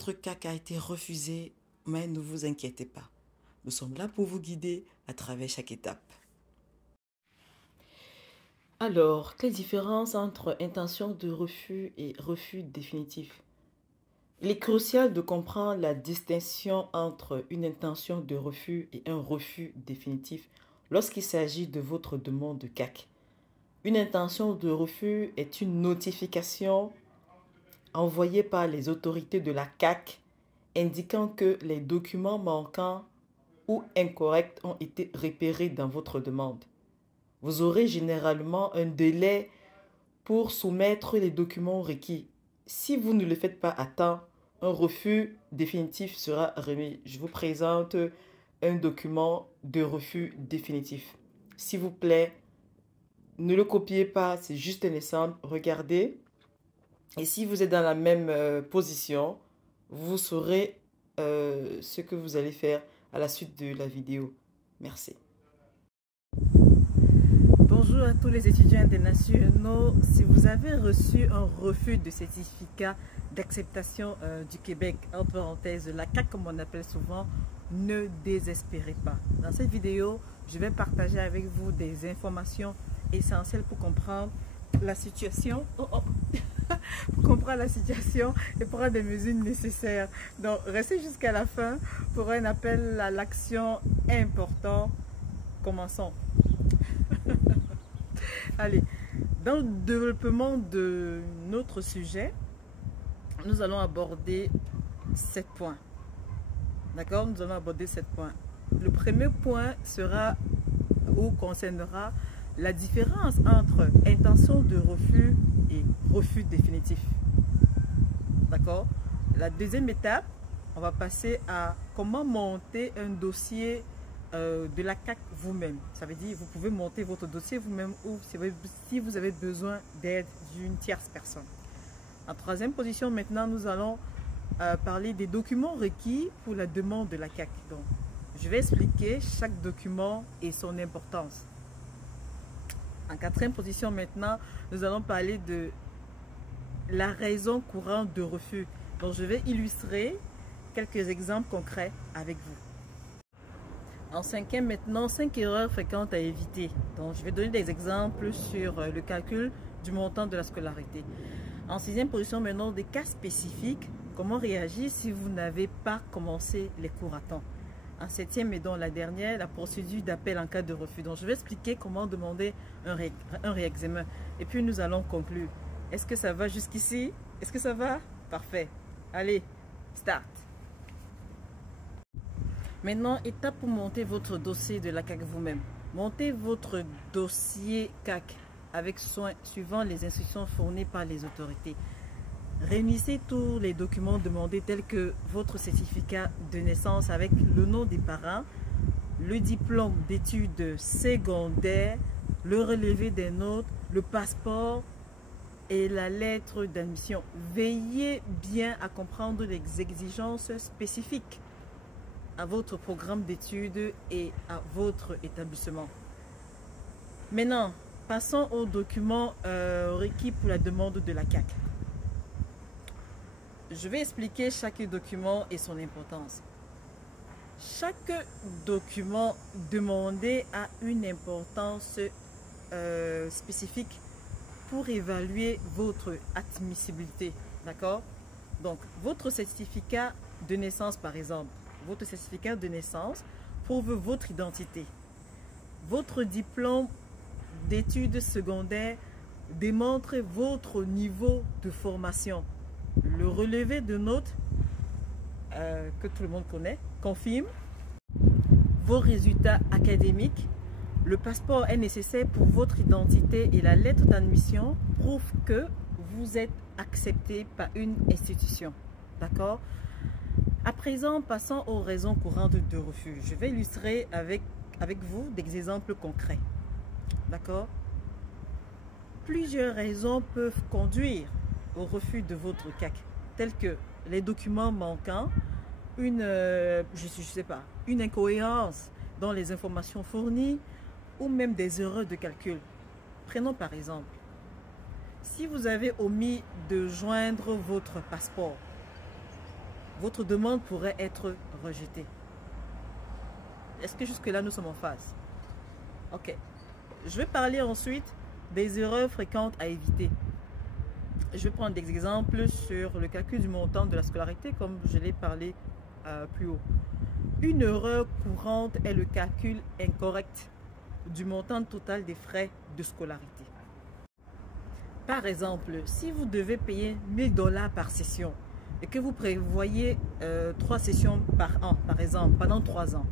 votre CAC a été refusé, mais ne vous inquiétez pas. Nous sommes là pour vous guider à travers chaque étape. Alors, quelle différence entre intention de refus et refus définitif? Il est crucial de comprendre la distinction entre une intention de refus et un refus définitif lorsqu'il s'agit de votre demande de CAC. Une intention de refus est une notification envoyée par les autorités de la CAC indiquant que les documents manquants ou incorrects ont été repérés dans votre demande. Vous aurez généralement un délai pour soumettre les documents requis. Si vous ne le faites pas à temps, un refus définitif sera remis. Je vous présente un document de refus définitif. S'il vous plaît, ne le copiez pas, c'est juste un exemple. Regardez. Et si vous êtes dans la même position, vous saurez ce que vous allez faire à la suite de la vidéo. Merci. Bonjour à tous les étudiants internationaux. Si vous avez reçu un refus de certificat d'acceptation du Québec, entre parenthèses, la CAC comme on appelle souvent, ne désespérez pas. Dans cette vidéo, je vais partager avec vous des informations essentielles pour comprendre la situation. Pour comprendre la situation et prendre des mesures nécessaires. Donc, restez jusqu'à la fin pour un appel à l'action important. Commençons. Allez, dans le développement de notre sujet, nous allons aborder 7 points. D'accord? Nous allons aborder 7 points. Le premier point sera ou concernera la différence entre intention de refus et refus définitif. D'accord? La deuxième étape, on va passer à comment monter un dossier de la CAC vous-même. Ça veut dire vous pouvez monter votre dossier vous-même ou si vous avez besoin d'aide d'une tierce personne. En troisième position, maintenant, nous allons parler des documents requis pour la demande de la CAC. Donc, je vais expliquer chaque document et son importance. En quatrième position, maintenant, nous allons parler de la raison courante de refus. Donc, je vais illustrer quelques exemples concrets avec vous. En cinquième, maintenant, 5 erreurs fréquentes à éviter. Donc, je vais donner des exemples sur le calcul du montant de la scolarité. En sixième position, maintenant, des cas spécifiques. Comment réagir si vous n'avez pas commencé les cours à temps. En septième et dans la dernière, la procédure d'appel en cas de refus. Donc, je vais expliquer comment demander un réexamen. Et puis, nous allons conclure. Est-ce que ça va jusqu'ici? Est-ce que ça va? Parfait. Allez, start. Maintenant, étape pour monter votre dossier de la CAC vous-même. Montez votre dossier CAC avec soin, suivant les instructions fournies par les autorités. Réunissez tous les documents demandés tels que votre certificat de naissance avec le nom des parents, le diplôme d'études secondaires, le relevé des notes, le passeport et la lettre d'admission. Veillez bien à comprendre les exigences spécifiques à votre programme d'études et à votre établissement. Maintenant, passons aux documents requis pour la demande de la CAC. Je vais expliquer chaque document et son importance. Chaque document demandé a une importance spécifique pour évaluer votre admissibilité. D'accord? Donc, votre certificat de naissance, par exemple, votre certificat de naissance prouve votre identité. Votre diplôme d'études secondaires démontre votre niveau de formation. Le relevé de notes que tout le monde connaît confirme vos résultats académiques. Le passeport est nécessaire pour votre identité et la lettre d'admission prouve que vous êtes accepté par une institution. D'accord? À présent, passons aux raisons courantes de refus. Je vais illustrer avec vous des exemples concrets. D'accord? Plusieurs raisons peuvent conduire au refus de votre CAC, tels que les documents manquants, une incohérence dans les informations fournies ou même des erreurs de calcul. Prenons par exemple, si vous avez omis de joindre votre passeport, votre demande pourrait être rejetée. Est-ce que jusque-là, nous sommes en phase? Ok. Je vais parler ensuite des erreurs fréquentes à éviter. Je vais prendre des exemples sur le calcul du montant de la scolarité, comme je l'ai parlé plus haut. Une erreur courante est le calcul incorrect du montant total des frais de scolarité. Par exemple, si vous devez payer 1000 $ par session et que vous prévoyez 3 sessions par an, par exemple, pendant 3 ans,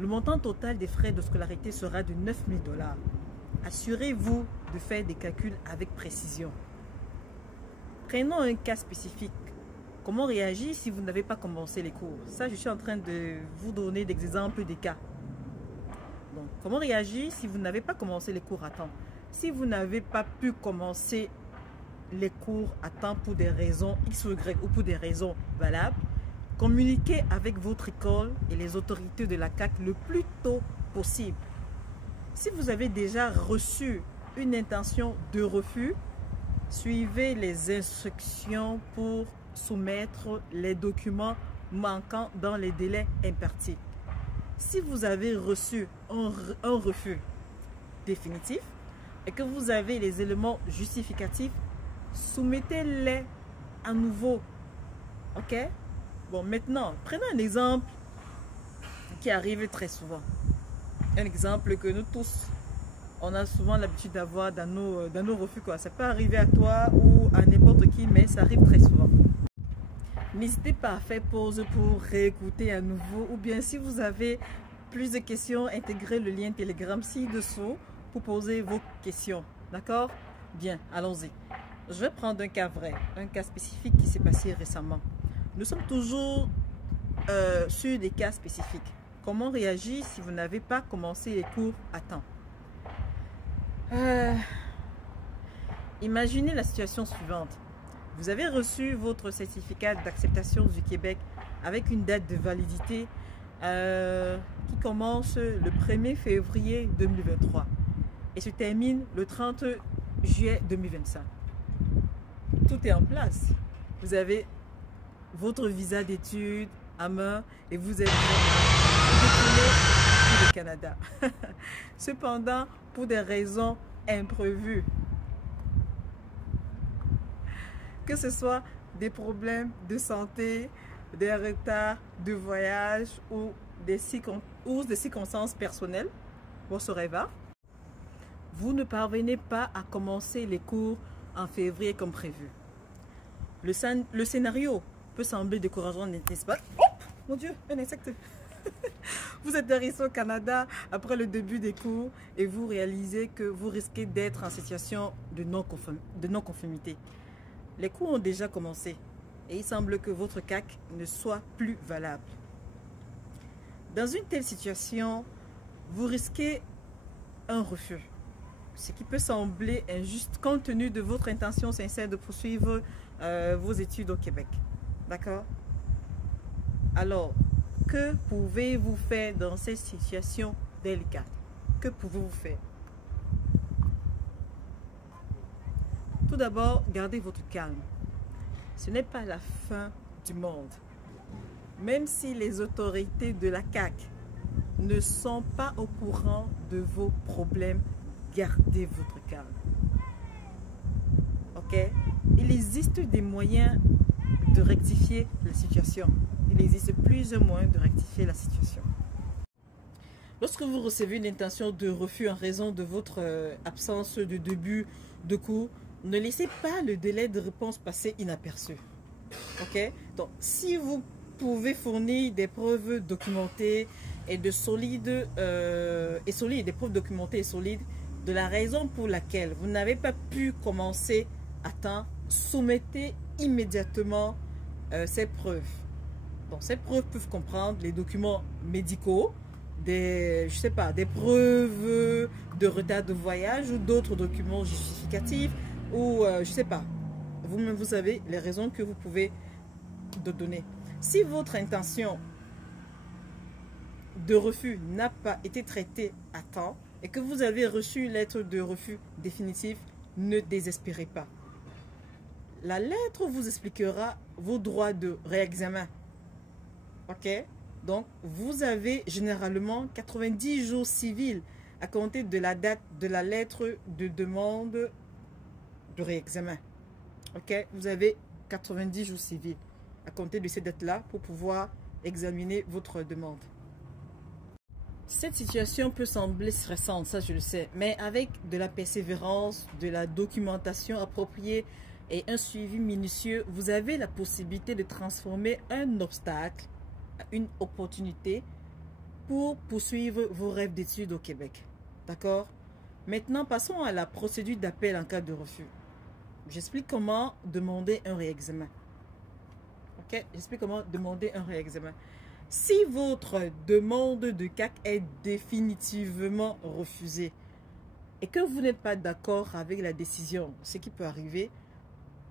le montant total des frais de scolarité sera de 9000 $. Assurez-vous de faire des calculs avec précision. Prenons un cas spécifique. Comment réagir si vous n'avez pas commencé les cours? Ça, je suis en train de vous donner des exemples des cas. Donc, comment réagir si vous n'avez pas commencé les cours à temps? Si vous n'avez pas pu commencer les cours à temps pour des raisons X ou Y ou pour des raisons valables, communiquez avec votre école et les autorités de la CAC le plus tôt possible. Si vous avez déjà reçu une intention de refus, suivez les instructions pour soumettre les documents manquants dans les délais impartis. Si vous avez reçu un refus définitif et que vous avez les éléments justificatifs, soumettez-les à nouveau. Ok? Bon, maintenant, prenons un exemple qui arrive très souvent. Un exemple que nous tous, on a souvent l'habitude d'avoir dans nos refus, quoi. Ça peut arriver à toi ou à n'importe qui, mais ça arrive très souvent. N'hésitez pas à faire pause pour réécouter à nouveau, ou bien si vous avez plus de questions, intégrez le lien Telegram ci-dessous pour poser vos questions. D'accord? Bien, allons-y. Je vais prendre un cas vrai, un cas spécifique qui s'est passé récemment. Nous sommes toujours sur des cas spécifiques. Comment réagir si vous n'avez pas commencé les cours à temps? Imaginez la situation suivante. Vous avez reçu votre certificat d'acceptation du Québec avec une date de validité qui commence le 1er février 2023 et se termine le 30 juillet 2025. Tout est en place. Vous avez votre visa d'études à main et vous êtes retourné au Canada. Cependant, pour des raisons imprévues, que ce soit des problèmes de santé, des retards de voyage ou des circonstances personnelles, vous ne parvenez pas à commencer les cours en février comme prévu. Le scénario peut sembler décourageant, n'est-ce pas? Oh, mon Dieu, un insecte! Vous atterrissez au Canada après le début des cours et vous réalisez que vous risquez d'être en situation de non-conformité. Les cours ont déjà commencé et il semble que votre CAC ne soit plus valable. Dans une telle situation, vous risquez un refus, ce qui peut sembler injuste compte tenu de votre intention sincère de poursuivre vos études au Québec. D'accord? Alors, que pouvez-vous faire dans cette situation délicate? Que pouvez-vous faire? Tout d'abord, gardez votre calme. Ce n'est pas la fin du monde. Même si les autorités de la CAC ne sont pas au courant de vos problèmes, gardez votre calme. Ok? Il existe des moyens de rectifier la situation. Il existe plusieurs moyens de rectifier la situation. Lorsque vous recevez une intention de refus en raison de votre absence de début de cours, ne laissez pas le délai de réponse passer inaperçu. Ok? Donc, si vous pouvez fournir des preuves documentées et des preuves documentées et solides de la raison pour laquelle vous n'avez pas pu commencer à temps, soumettez immédiatement ces preuves. Donc, ces preuves peuvent comprendre les documents médicaux, des preuves de retard de voyage ou d'autres documents justificatifs ou vous-même vous savez les raisons que vous pouvez donner. Si votre intention de refus n'a pas été traitée à temps et que vous avez reçu une lettre de refus définitive, ne désespérez pas. La lettre vous expliquera vos droits de réexamen Ok? Donc, vous avez généralement 90 jours civils à compter de la date de la lettre de demande de réexamen. Ok? Vous avez 90 jours civils à compter de ces dates-là pour pouvoir examiner votre demande. Cette situation peut sembler stressante, ça je le sais, mais avec de la persévérance, de la documentation appropriée et un suivi minutieux, vous avez la possibilité de transformer un obstacle à une opportunité pour poursuivre vos rêves d'études au Québec. D'accord? Maintenant, passons à la procédure d'appel en cas de refus. J'explique comment demander un réexamen. Ok? J'explique comment demander un réexamen. Si votre demande de CAC est définitivement refusée et que vous n'êtes pas d'accord avec la décision, ce qui peut arriver,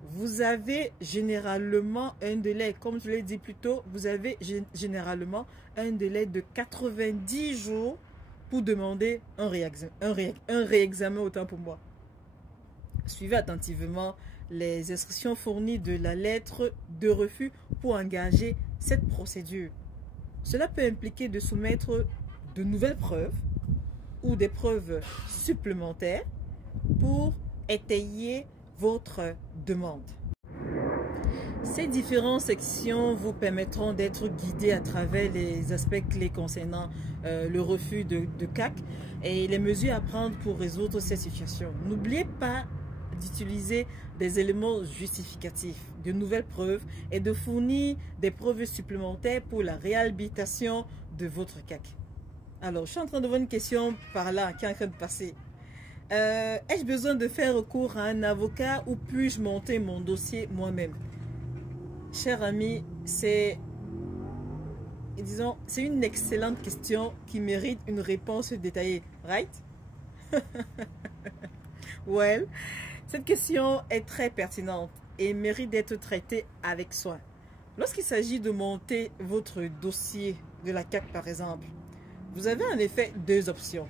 vous avez généralement un délai, comme je l'ai dit plus tôt, vous avez généralement un délai de 90 jours pour demander un réexamen, autant pour moi. Suivez attentivement les instructions fournies de la lettre de refus pour engager cette procédure. Cela peut impliquer de soumettre de nouvelles preuves ou des preuves supplémentaires pour étayer votre demande. Ces différentes sections vous permettront d'être guidé à travers les aspects clés concernant le refus de CAC et les mesures à prendre pour résoudre cette situation. N'oubliez pas d'utiliser des éléments justificatifs, de nouvelles preuves et de fournir des preuves supplémentaires pour la réhabilitation de votre CAC. Alors, je suis en train de voir une question par là qui est en train de passer. Ai-je besoin de faire recours à un avocat ou puis-je monter mon dossier moi-même? Cher ami, c'est une excellente question qui mérite une réponse détaillée, right? Well, cette question est très pertinente et mérite d'être traitée avec soin. Lorsqu'il s'agit de monter votre dossier de la CAC par exemple, vous avez en effet deux options.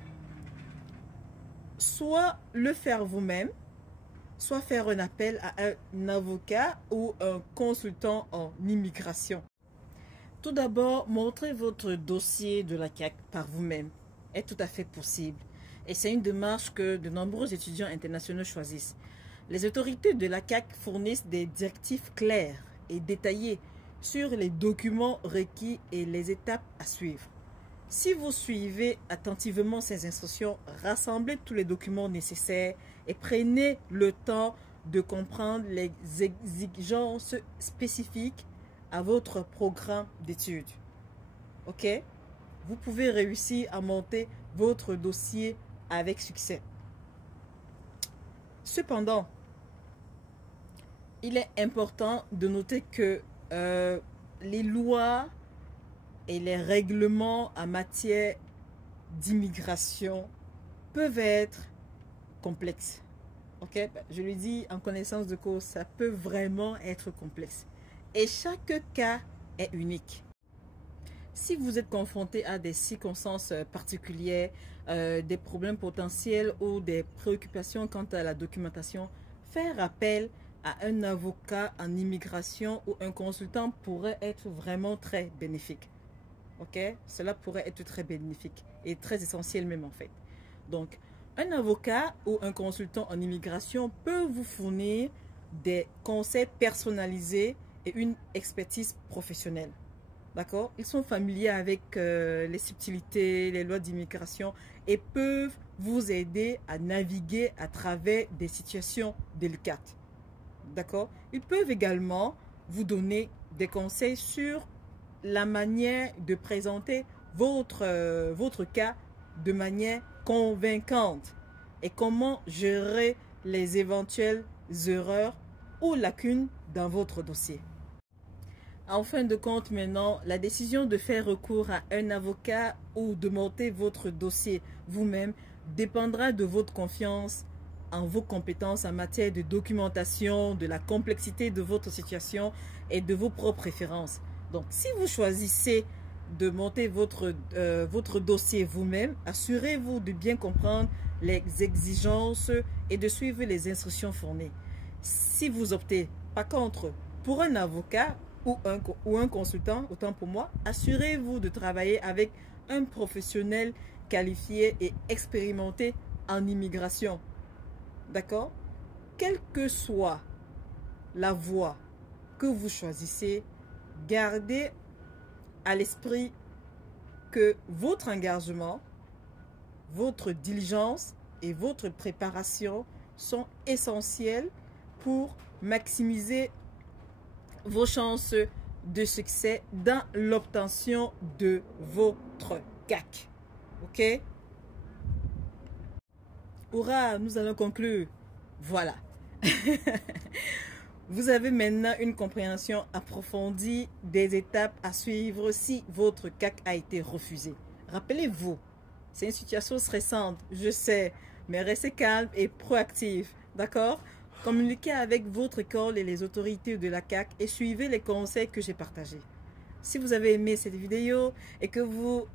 Soit le faire vous-même, soit faire un appel à un avocat ou un consultant en immigration. Tout d'abord, montrer votre dossier de la CAC par vous-même est tout à fait possible. Et c'est une démarche que de nombreux étudiants internationaux choisissent. Les autorités de la CAC fournissent des directives claires et détaillées sur les documents requis et les étapes à suivre. Si vous suivez attentivement ces instructions, rassemblez tous les documents nécessaires et prenez le temps de comprendre les exigences spécifiques à votre programme d'études. Ok? Vous pouvez réussir à monter votre dossier avec succès. Cependant, il est important de noter que les lois et les règlements en matière d'immigration peuvent être complexes. Ok, je le dis en connaissance de cause, ça peut vraiment être complexe. Et chaque cas est unique. Si vous êtes confronté à des circonstances particulières, des problèmes potentiels ou des préoccupations quant à la documentation, faire appel à un avocat en immigration ou un consultant pourrait être vraiment très bénéfique. Ok, cela pourrait être très bénéfique et très essentiel même en fait. Donc, un avocat ou un consultant en immigration peut vous fournir des conseils personnalisés et une expertise professionnelle. D'accord? Ils sont familiers avec les subtilités, les lois d'immigration et peuvent vous aider à naviguer à travers des situations délicates. D'accord? Ils peuvent également vous donner des conseils sur la manière de présenter votre cas de manière convaincante et comment gérer les éventuelles erreurs ou lacunes dans votre dossier. En fin de compte, maintenant, la décision de faire recours à un avocat ou de monter votre dossier vous-même dépendra de votre confiance en vos compétences en matière de documentation, de la complexité de votre situation et de vos propres préférences. Donc, si vous choisissez de monter votre dossier vous-même, assurez-vous de bien comprendre les exigences et de suivre les instructions fournies. Si vous optez, par contre, pour un avocat ou un consultant, autant pour moi, assurez-vous de travailler avec un professionnel qualifié et expérimenté en immigration. D'accord? Quelle que soit la voie que vous choisissez, gardez à l'esprit que votre engagement, votre diligence et votre préparation sont essentiels pour maximiser vos chances de succès dans l'obtention de votre CAC. Ok? Hurrah, nous allons conclure. Voilà. Vous avez maintenant une compréhension approfondie des étapes à suivre si votre CAC a été refusé. Rappelez-vous, c'est une situation stressante, je sais, mais restez calme et proactif, d'accord? Communiquez avec votre école et les autorités de la CAC et suivez les conseils que j'ai partagés. Si vous avez aimé cette vidéo et que vous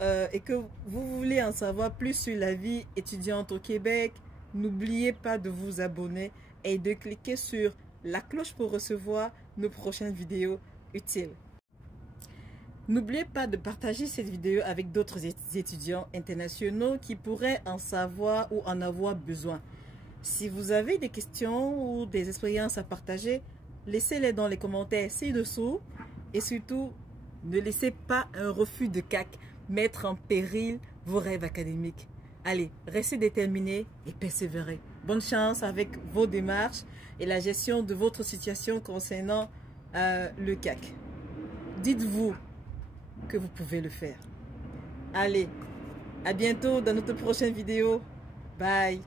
voulez en savoir plus sur la vie étudiante au Québec, n'oubliez pas de vous abonner et de cliquer sur la cloche pour recevoir nos prochaines vidéos utiles. N'oubliez pas de partager cette vidéo avec d'autres étudiants internationaux qui pourraient en savoir ou en avoir besoin. Si vous avez des questions ou des expériences à partager, laissez-les dans les commentaires ci-dessous et surtout, ne laissez pas un refus de CAC mettre en péril vos rêves académiques. Allez, restez déterminés et persévérez. Bonne chance avec vos démarches et la gestion de votre situation concernant le CAC. Dites-vous que vous pouvez le faire. Allez, à bientôt dans notre prochaine vidéo. Bye.